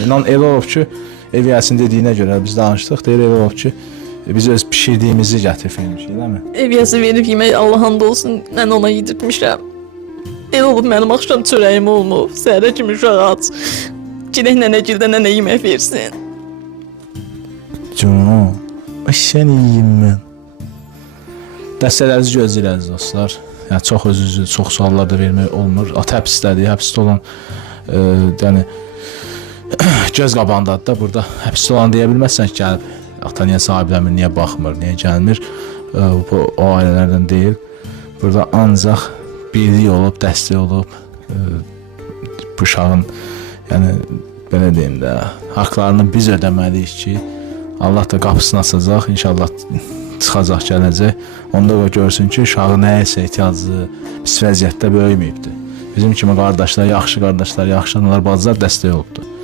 İnan elə olub ki, ev yəsin dediyinə görə biz danışdıq, deyir elə olub ki, biz öz pişirdiyimizi gətirmişik, eləmi? Ev yəsi verib yemək Allah hamd olsun, mən ona yedirtmişəm. Elə olub mənim axşam çörəyim olmur, səhərə kimi uşaq aç. Gedək nənəcildə nənə yemək versin. Canım, sən yiyeyim mən. Dəstələrinizi gözləyirəniz dostlar. Yəni çox özünüzü, çox suallar da vermək olmur. Ata həbsdədir, həbsdə olan yəni göz qabağındadır da burada. Həbsdə olan deyə bilməzsən ki, gəlib ata niyə sahiblənmir, niyə baxmır, niyə gəlmir. Bu o ailələrdən deyil. Burada ancaq birlik olub, dəstək olub bu uşağın yəni belə deyim də haqlarını biz ödəməliyik ki, Allah da qapısını açacaq, inşallah çıxacaq, gələcək. Onda o görsün ki, uşağı nəyəsə ehtiyacı pis vəziyyətdə böyüməyibdir. Bizim kimi qardaşlar, yaxşı qardaşlar, yaxşı analar, bacılar dəstək olubdur.